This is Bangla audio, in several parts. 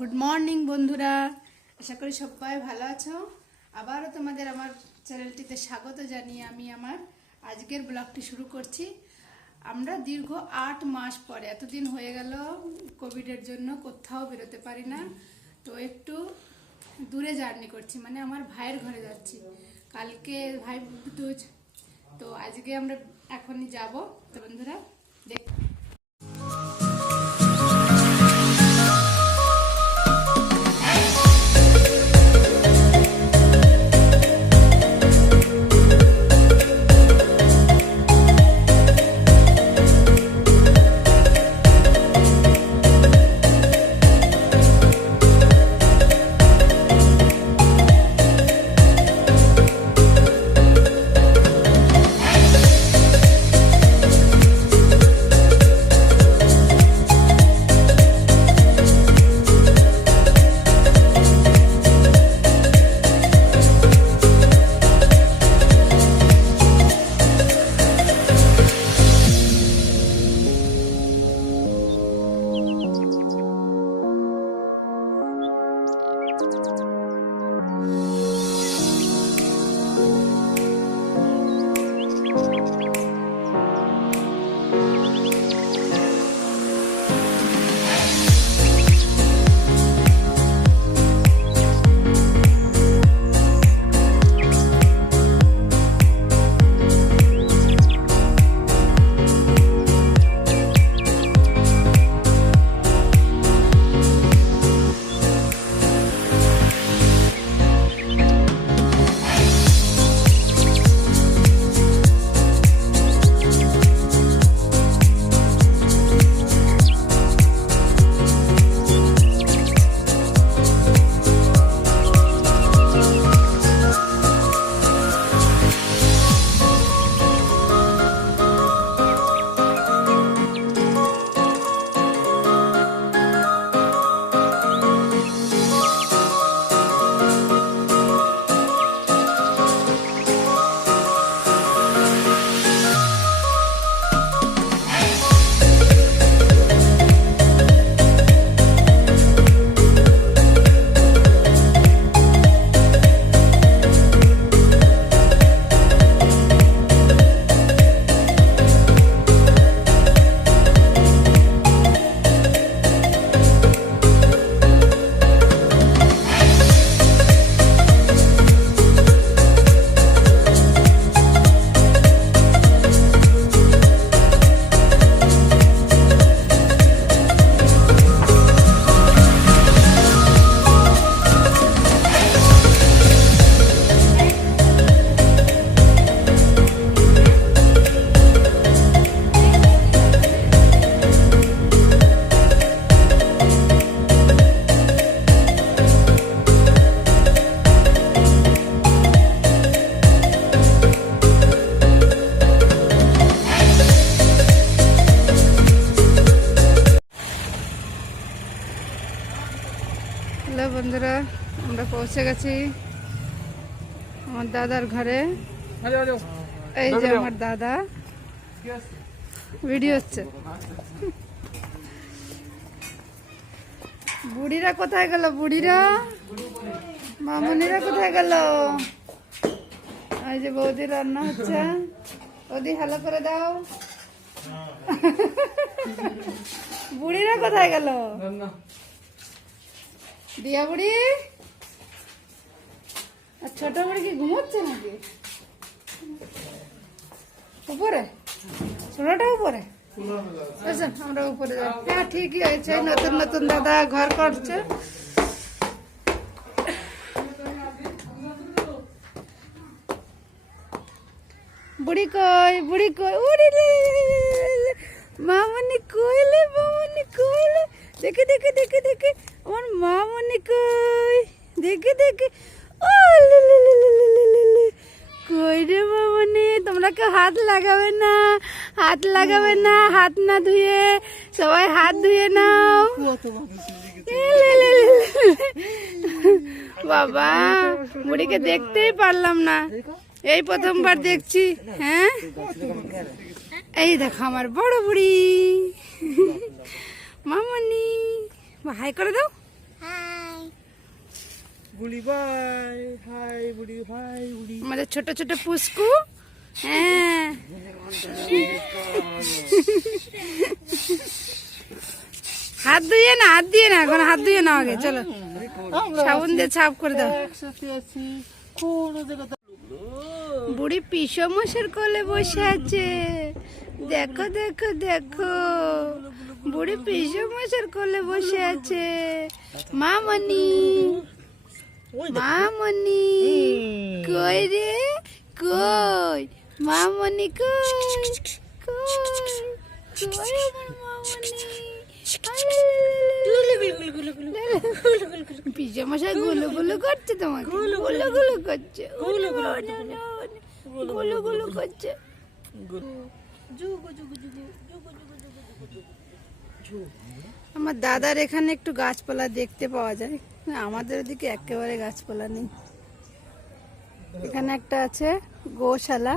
গুড মর্নিং বন্ধুরা, আশা করি সবাই ভালো আছো। আবারও তোমাদের আমার চ্যানেলটিতে স্বাগত জানিয়ে আমি আমার আজকের ব্লগটি শুরু করছি। আমরা দীর্ঘ 8 মাস পরে, এতদিন হয়ে গেল কোভিডের জন্য কোথাও বেরোতে পারি না, তো একটু দূরে জার্নি করছি, মানে আমার ভাইয়ের ঘরে যাচ্ছি। কালকে ভাই দুজ, তো আজকে আমরা এখনই যাব। তো বন্ধুরা দেখ, হ্যালো বন্ধুরা, আমরা পৌঁছে গেছি আমার দাদার ঘরে। এই যে আমার দাদা, ভিডিও হচ্ছে। বুড়িরা কোথায় গেল? বুড়িরা, মামুনিরা কোথায় গেল? এই যে বৌদি রান্না হচ্ছে। বৌদি হ্যালো করে দাও। বুড়িরা কোথায় গেল? দিয়া বুড়ি আর ছোট বুড়ি কি ঘুমোচ্ছে নাকি? উপরে, ছোটটা উপরে। আচ্ছা, আমরা উপরে যাই। হ্যাঁ, ঠিকই হয়েছে, নতুন নতুন দাদা ঘর করছে। বুড়ি কই? বুড়ি কই? উড়ি রে মামনি কইলে, মামনি কইলে, দেখে দেখে দেখে দেখে আমার মামনি কই, দেখে দেখে। ও কই রে মামনি, তোমরা কেউ হাত লাগাবে না, হাত লাগাবে না, হাত না ধুয়ে, সবাই হাত ধুয়ে নাও। বাবা, বুড়িকে দেখতেই পারলাম না, এই প্রথমবার দেখছি। হ্যাঁ, এই দেখো আমার বড় বুড়ি মামনি, হাই করে দাও। বুড়ি ভাই, হাই বুড়ি ভাই, বুড়ি। আমাদের ছোট ছোট পুষ্কু। হ্যাঁ, হাত ধুয়ে না, হাত দিয়ে না, এখন হাত ধুয়ে না, আগে চলো সাবুন দিয়ে ছাপ করে দাও। একসাথে আছি, কোনো জায়গাতে বুড়ি পিসমশের কোলে বসে আছে, দেখো দেখো দেখো, বুড়ি পিসমশের কোলে বসে আছে। মামনি, মামনি কই রে, কই মামনি, কই কই কই আমার মামনি। পিসমশাই গুলো গুলো করছে, তোমাকে গুলো গুলো করছে, গুলো গুলো করছে। আমার দাদার এখানে একটু গাছপালা দেখতে পাওয়া যায়, আমাদের ওদিকে একেবারে গাছপালা নেই। এখানে একটা আছে গোশালা।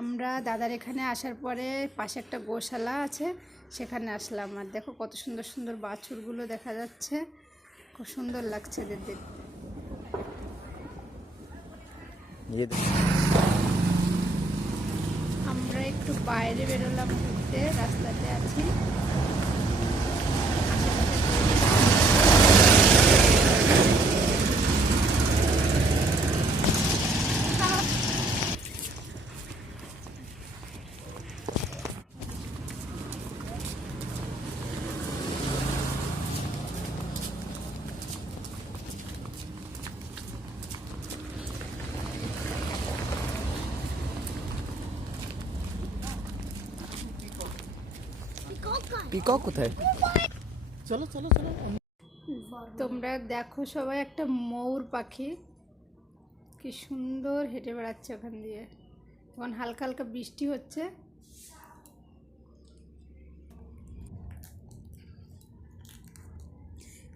আমরা দাদার এখানে আসার পরে পাশে একটা গোশালা আছে, সেখানে আসলাম। আর দেখো কত সুন্দর সুন্দর বাছুরগুলো দেখা যাচ্ছে, খুব সুন্দর লাগছে এদের দেখতে। আমরা একটু বাইরে বেরোলাম ঘুরতে, রাস্তাতে আছি। পিকক কোথায়? চলো চলো চলো। তোমরা দেখো সবাই, একটা ময়ূর পাখি কি সুন্দর হেঁটে বেড়াচ্ছে ওখান দিয়ে। এখন হালকা হালকা বৃষ্টি হচ্ছে।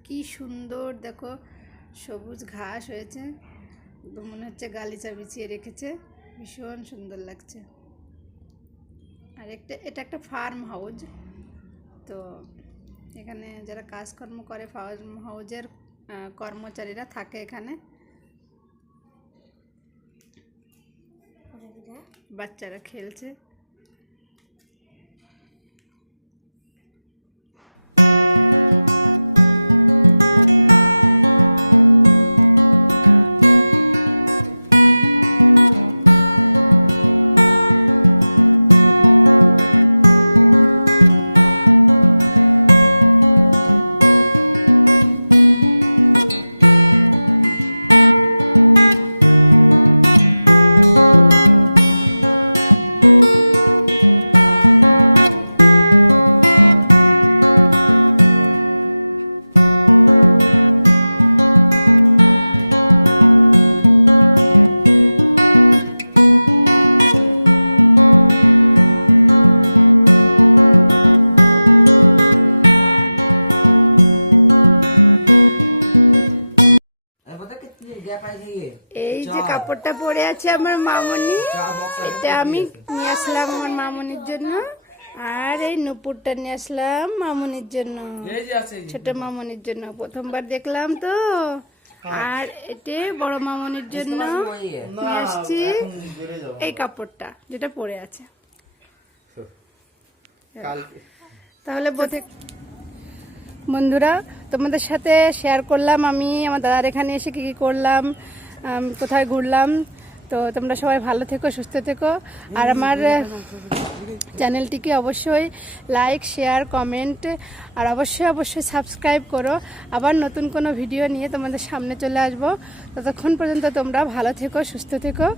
কি সুন্দর দেখো, সবুজ ঘাস হয়েছে, একদম মনে হচ্ছে গালিচা বিছিয়ে রেখেছে, ভীষণ সুন্দর লাগছে। আর এটা একটা ফার্ম হাউস, তো এখানে যারা কাজকর্ম করে ফার্ম হাউসের কর্মচারীরা থাকে এখানে। বাচ্চারা খেলছে। এই যে কাপড়টা পরে আছে আমার মামনি, এটা আমি নিয়ে আসলাম আমার মামনির জন্য। আর এই নুপুরটা নিয়ে আসলাম মামনির জন্য, ছোট মামনির জন্য, প্রথমবার দেখলাম তো। আর এতে বড় মামনির জন্য নিয়ে আসছি এই কাপড়টা, যেটা পরে আছে। তাহলে বন্ধুরা, তোমাদের সাথে শেয়ার করলাম আমি আমার দাদার এখানে এসে কী কী করলাম, কোথায় ঘুরলাম। তো তোমরা সবাই ভালো থেকো, সুস্থ থেকো। আর আমার চ্যানেলটিকে অবশ্যই লাইক, শেয়ার, কমেন্ট আর অবশ্যই সাবস্ক্রাইব করো। আবার নতুন কোনো ভিডিও নিয়ে তোমাদের সামনে চলে আসবো। ততক্ষণ পর্যন্ত তোমরা ভালো থেকো, সুস্থ থেকো।